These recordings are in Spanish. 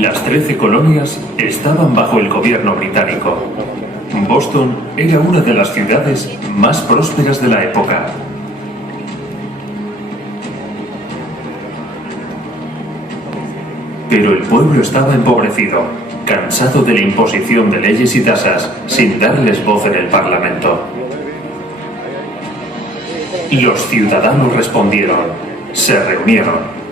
Las 13 colonias estaban bajo el gobierno británico. Boston era una de las ciudades más prósperas de la época. Pero el pueblo estaba empobrecido, cansado de la imposición de leyes y tasas sin darles voz en el Parlamento. Los ciudadanos respondieron, se reunieron.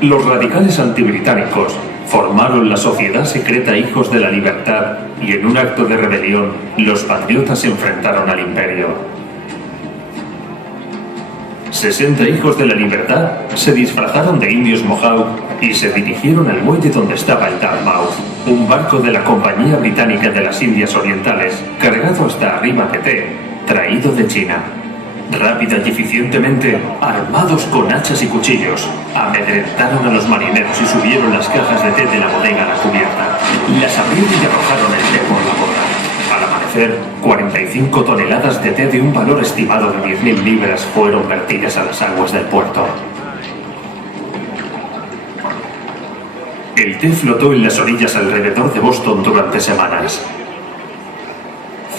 Los radicales antibritánicos formaron la Sociedad Secreta Hijos de la Libertad y en un acto de rebelión los patriotas se enfrentaron al imperio. 60 hijos de la libertad se disfrazaron de indios Mohawk y se dirigieron al muelle donde estaba el Dartmouth, un barco de la Compañía Británica de las Indias Orientales, cargado hasta arriba de té, traído de China. Rápida y eficientemente, armados con hachas y cuchillos, amedrentaron a los marineros y subieron las cajas de té de la bodega a la cubierta. Las abrieron y arrojaron el té por la borda. Al amanecer, 45 toneladas de té de un valor estimado de 10.000 libras fueron vertidas a las aguas del puerto. El té flotó en las orillas alrededor de Boston durante semanas.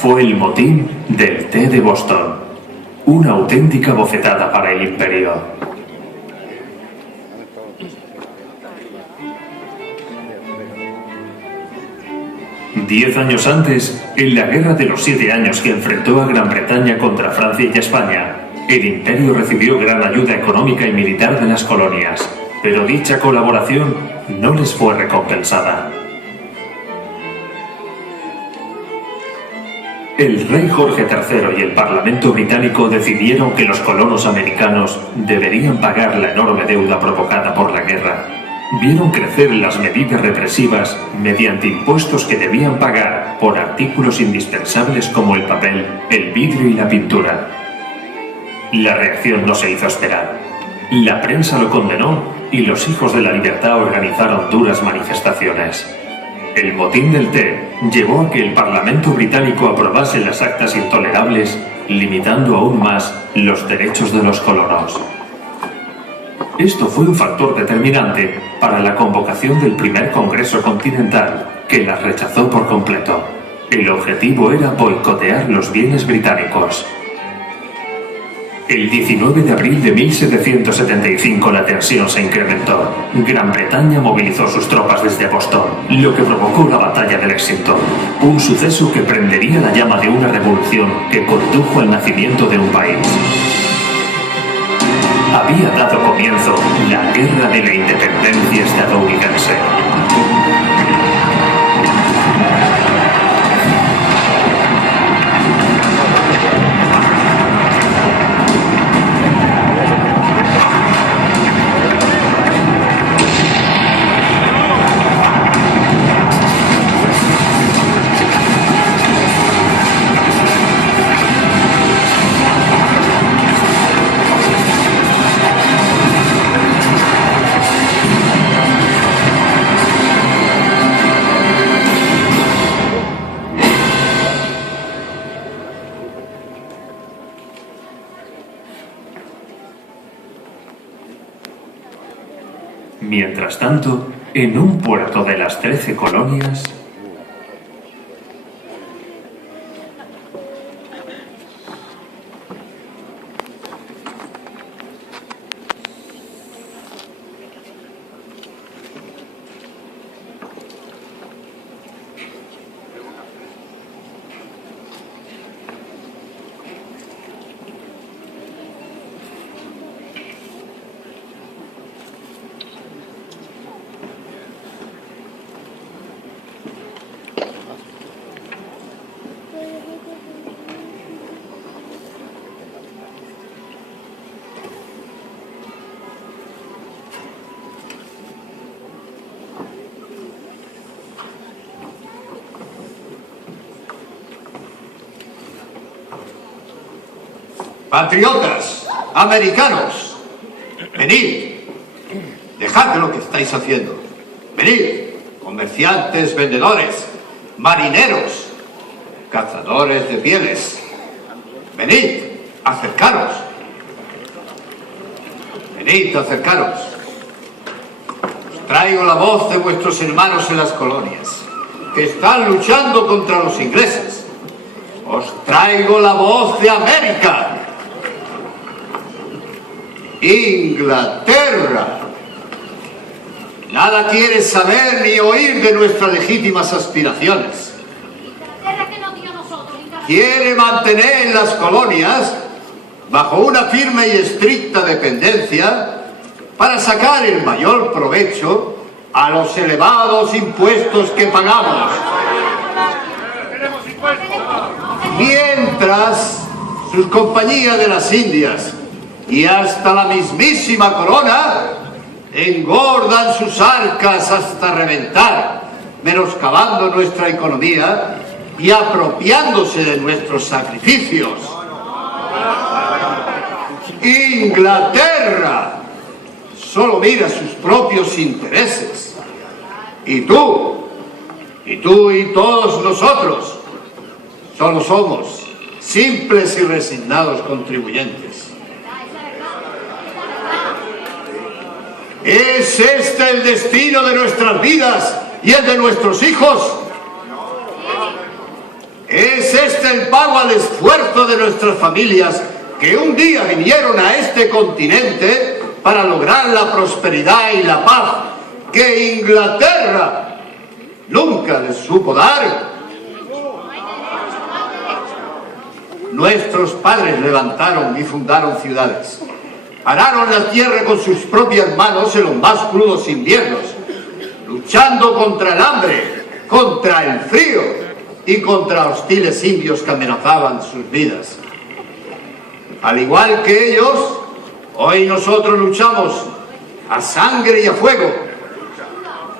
Fue el motín del té de Boston. Una auténtica bofetada para el imperio. Diez años antes, en la Guerra de los 7 años que enfrentó a Gran Bretaña contra Francia y España, el imperio recibió gran ayuda económica y militar de las colonias, pero dicha colaboración no les fue recompensada. El rey Jorge III y el Parlamento británico decidieron que los colonos americanos deberían pagar la enorme deuda provocada por la guerra. Vieron crecer las medidas represivas mediante impuestos que debían pagar por artículos indispensables como el papel, el vidrio y la pintura. La reacción no se hizo esperar. La prensa lo condenó y los hijos de la libertad organizaron duras manifestaciones. El motín del té llevó a que el Parlamento británico aprobase las actas intolerables, limitando aún más los derechos de los colonos. Esto fue un factor determinante para la convocación del primer Congreso Continental, que las rechazó por completo. El objetivo era boicotear los bienes británicos. El 19 de abril de 1775 la tensión se incrementó. Gran Bretaña movilizó sus tropas desde Boston, lo que provocó la batalla de Lexington, un suceso que prendería la llama de una revolución que condujo al nacimiento de un país. Había dado comienzo la Guerra de la Independencia estadounidense. Mientras tanto, en un puerto de las 13 colonias, Patriotas, americanos, venid, dejad lo que estáis haciendo. Venid, comerciantes, vendedores, marineros, cazadores de pieles. Venid, acercaros. Venid, acercaros. traigo la voz de vuestros hermanos en las colonias, que están luchando contra los ingleses. Os traigo la voz de América. Inglaterra. Nada quiere saber ni oír de nuestras legítimas aspiraciones. Quiere mantener las colonias bajo una firme y estricta dependencia para sacar el mayor provecho a los elevados impuestos que pagamos. Mientras sus compañías de las Indias y hasta la mismísima corona engordan sus arcas hasta reventar, menoscabando nuestra economía y apropiándose de nuestros sacrificios. Inglaterra solo mira sus propios intereses. Y tú y todos nosotros solo somos simples y resignados contribuyentes. ¿Es este el destino de nuestras vidas y el de nuestros hijos? ¿Es este el pago al esfuerzo de nuestras familias que un día vinieron a este continente para lograr la prosperidad y la paz que Inglaterra nunca les supo dar? Nuestros padres levantaron y fundaron ciudades. Araron la tierra con sus propias manos en los más crudos inviernos, luchando contra el hambre, contra el frío y contra hostiles indios que amenazaban sus vidas. Al igual que ellos, hoy nosotros luchamos a sangre y a fuego.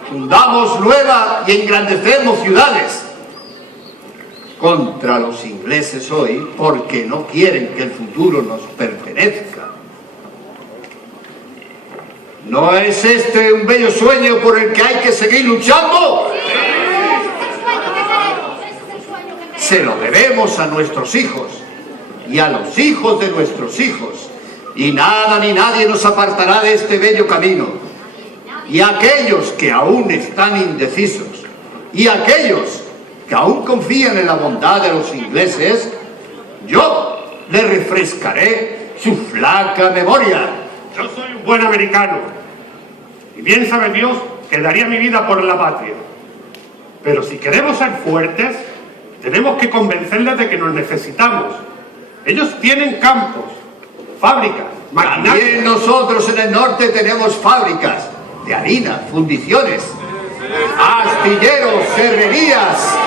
Fundamos nuevas y engrandecemos ciudades contra los ingleses hoy porque no quieren que el futuro nos pertenezca. ¿No es este un bello sueño por el que hay que seguir luchando? Se lo debemos a nuestros hijos y a los hijos de nuestros hijos, y nada ni nadie nos apartará de este bello camino. Y aquellos que aún están indecisos y aquellos que aún confían en la bondad de los ingleses, yo les refrescaré su flaca memoria. Yo soy un buen americano y bien sabe Dios que daría mi vida por la patria. Pero si queremos ser fuertes, tenemos que convencerles de que nos necesitamos. Ellos tienen campos, fábricas, maquinarias. También nosotros en el norte tenemos fábricas de harina, fundiciones, astilleros, serrerías,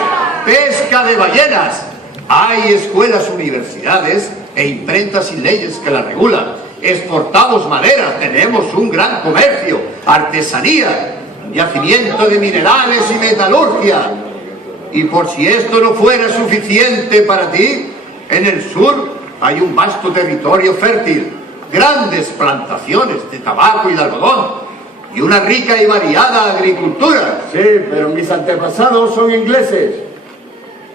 pesca de ballenas. Hay escuelas, universidades e imprentas y leyes que las regulan. Exportamos madera, tenemos un gran comercio, artesanía, yacimiento de minerales y metalurgia. Y por si esto no fuera suficiente para ti, en el sur hay un vasto territorio fértil, grandes plantaciones de tabaco y de algodón, y una rica y variada agricultura. Sí, pero mis antepasados son ingleses.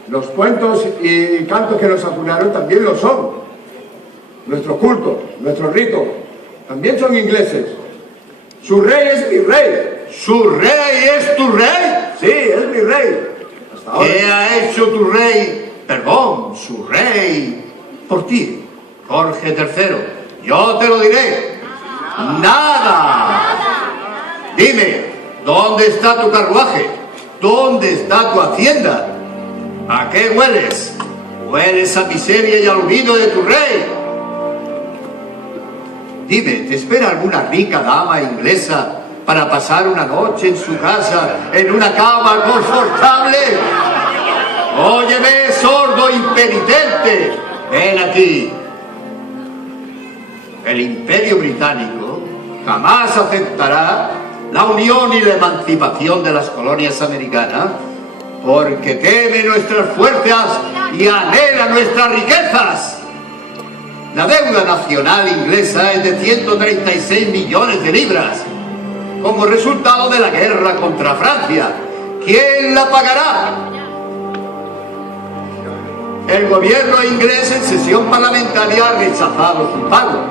Los cuentos y cantos que nos acunaron también lo son. Nuestro culto, nuestro rito, también son ingleses. Su rey es mi rey. ¿Su rey es tu rey? Sí, es mi rey. Hasta ahora. ¿Qué ha hecho tu rey? Perdón, su rey, por ti, Jorge III. Yo te lo diré. Nada. Dime, ¿dónde está tu carruaje? ¿Dónde está tu hacienda? ¿A qué hueles? Hueles a miseria y al olvido de tu rey. Dime, ¿te espera alguna rica dama inglesa para pasar una noche en su casa, en una cama confortable? Óyeme, sordo impenitente, ven aquí. El Imperio Británico jamás aceptará la unión y la emancipación de las colonias americanas porque teme nuestras fuerzas y anhela nuestras riquezas. La deuda nacional inglesa es de 136 millones de libras, como resultado de la guerra contra Francia. ¿Quién la pagará? El gobierno inglés en sesión parlamentaria ha rechazado su pago.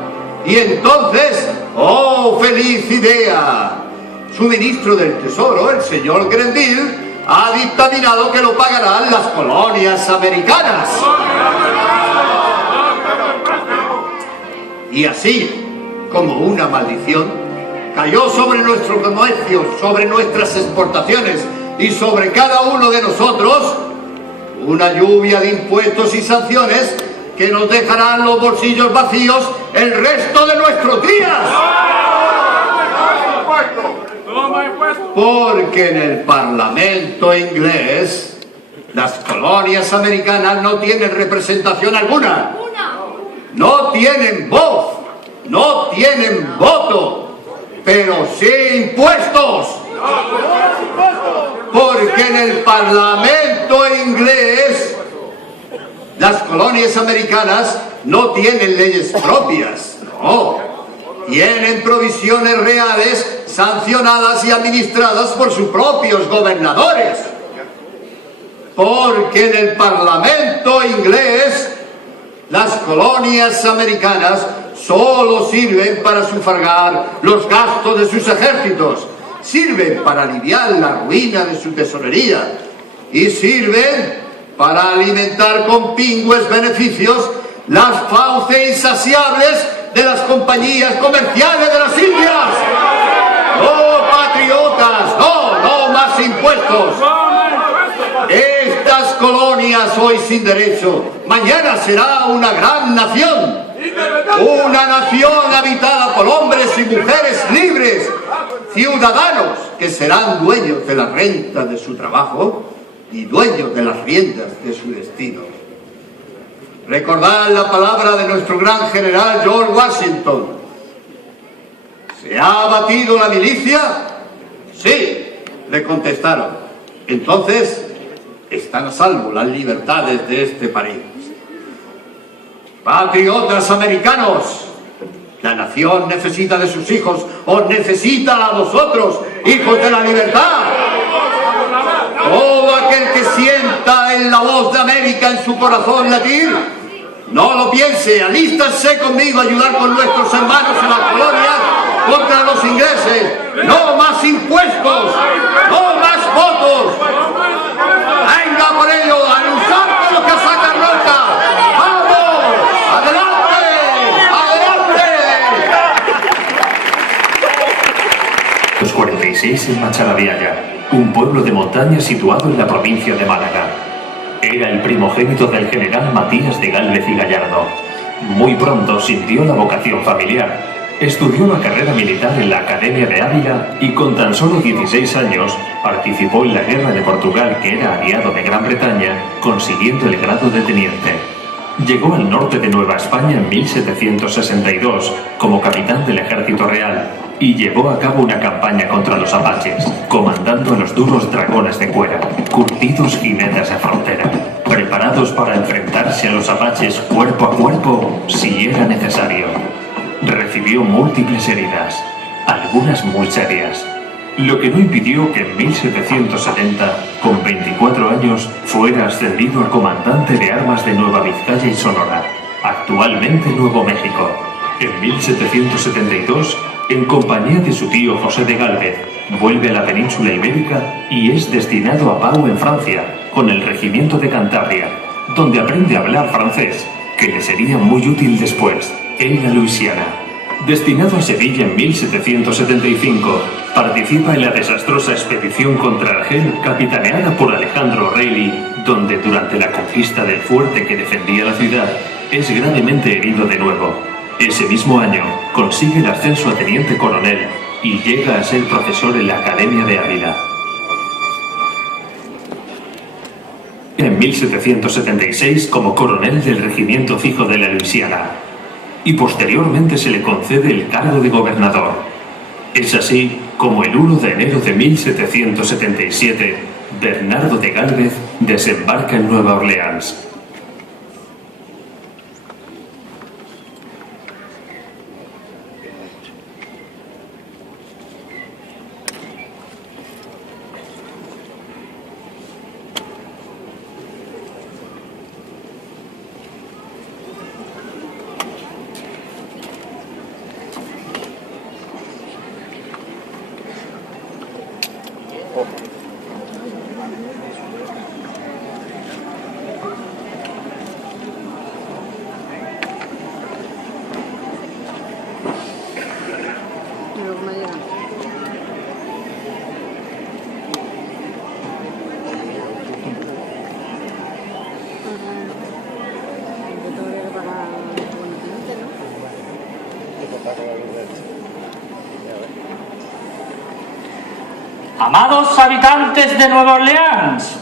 Y entonces, ¡oh, feliz idea! Su ministro del Tesoro, el señor Grenville, ha dictaminado que lo pagarán las colonias americanas. Y así, como una maldición, cayó sobre nuestro comercio, sobre nuestras exportaciones y sobre cada uno de nosotros una lluvia de impuestos y sanciones que nos dejarán los bolsillos vacíos el resto de nuestros días. Porque en el Parlamento inglés las colonias americanas no tienen representación alguna, no tienen voz, no tienen voto, pero sí impuestos. Porque en el Parlamento inglés las colonias americanas no tienen leyes propias, no. Tienen provisiones reales sancionadas y administradas por sus propios gobernadores. Porque en el Parlamento inglés las colonias americanas solo sirven para sufragar los gastos de sus ejércitos, sirven para aliviar la ruina de su tesorería y sirven para alimentar con pingües beneficios las fauces insaciables de las compañías comerciales de las Indias. ¡No, patriotas! ¡No más impuestos! Estas colonias hoy sin derecho, mañana será una gran nación. Una nación habitada por hombres y mujeres libres, ciudadanos que serán dueños de la renta de su trabajo y dueños de las riendas de su destino. Recordad la palabra de nuestro gran general George Washington. ¿Se ha abatido la milicia? Sí, le contestaron. Entonces, están a salvo las libertades de este país. Patriotas americanos, la nación necesita de sus hijos, os necesita a vosotros, hijos de la libertad. Todo aquel que sienta en la voz de América en su corazón latir, no lo piense, alístanse conmigo a ayudar con nuestros hermanos en las colonias contra los ingleses. No más impuestos, no más votos. Venga por ello, a luchar con los casacas rojas. ¡Vamos! ¡Adelante! ¡Adelante! Los 46 en Machalaviaya, un pueblo de montaña situado en la provincia de Málaga. Era el primogénito del general Matías de Gálvez y Gallardo. Muy pronto sintió la vocación familiar. Estudió la carrera militar en la Academia de Ávila y con tan solo 16 años participó en la Guerra de Portugal, que era aliado de Gran Bretaña, consiguiendo el grado de teniente. Llegó al norte de Nueva España en 1762 como capitán del Ejército Real y llevó a cabo una campaña contra los apaches, comandando a los duros dragones de cuera, curtidos jinetes de frontera, preparados para enfrentarse a los apaches cuerpo a cuerpo si era necesario. Recibió múltiples heridas, algunas muy serias, lo que no impidió que en 1770, con 24 años, fuera ascendido a comandante de armas de Nueva Vizcaya y Sonora, actualmente Nuevo México. En 1772, en compañía de su tío José de Gálvez, vuelve a la península ibérica y es destinado a Pau en Francia, con el regimiento de Cantabria, donde aprende a hablar francés, que le sería muy útil después, en la Luisiana. Destinado a Sevilla en 1775, participa en la desastrosa expedición contra Argel, capitaneada por Alejandro Reilly, donde durante la conquista del fuerte que defendía la ciudad, es gravemente herido de nuevo. Ese mismo año, consigue el ascenso a teniente coronel y llega a ser profesor en la Academia de Ávila. En 1776 como coronel del Regimiento Fijo de la Luisiana y posteriormente se le concede el cargo de gobernador. Es así como el 1 de enero de 1777 Bernardo de Gálvez desembarca en Nueva Orleans. Amados habitantes de Nueva Orleans,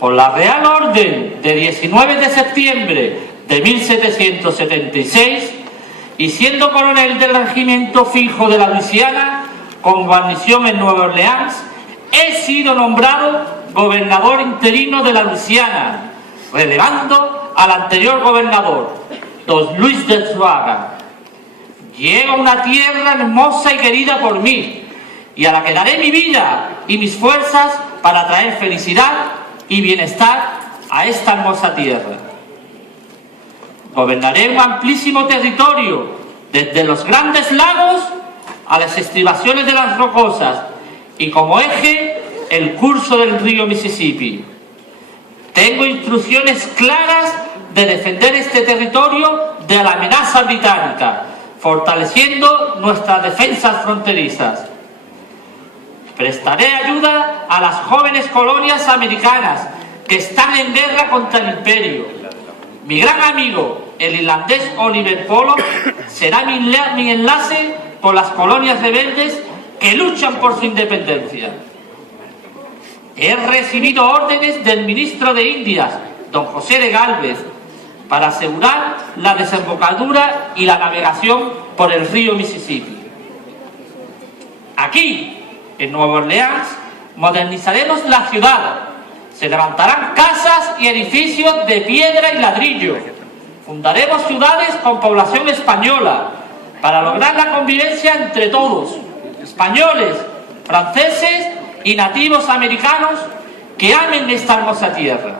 por la Real Orden de 19 de septiembre de 1776 y siendo coronel del regimiento fijo de la Luisiana con guarnición en Nueva Orleans, he sido nombrado gobernador interino de la Luisiana, relevando al anterior gobernador, don Luis de Zuaga. Llego a una tierra hermosa y querida por mí, y a la que daré mi vida y mis fuerzas para traer felicidad y bienestar a esta hermosa tierra. Gobernaré un amplísimo territorio, desde los grandes lagos a las estribaciones de las rocosas, y como eje el curso del río Mississippi. Tengo instrucciones claras de defender este territorio de la amenaza británica, fortaleciendo nuestras defensas fronterizas. Prestaré ayuda a las jóvenes colonias americanas que están en guerra contra el imperio. Mi gran amigo, el irlandés Oliver Pollock, será mi enlace con las colonias rebeldes que luchan por su independencia. He recibido órdenes del ministro de Indias, don José de Gálvez, para asegurar la desembocadura y la navegación por el río Mississippi. Aquí, en Nueva Orleans, modernizaremos la ciudad. Se levantarán casas y edificios de piedra y ladrillo. Fundaremos ciudades con población española para lograr la convivencia entre todos, españoles, franceses y nativos americanos que amen esta hermosa tierra.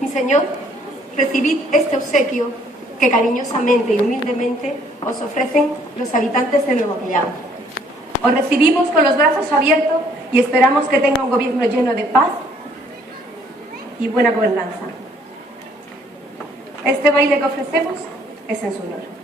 Mi señor, recibid este obsequio que cariñosamente y humildemente os ofrecen los habitantes de Nueva Orleans. Os recibimos con los brazos abiertos y esperamos que tenga un gobierno lleno de paz y buena gobernanza. Este baile que ofrecemos es en su honor.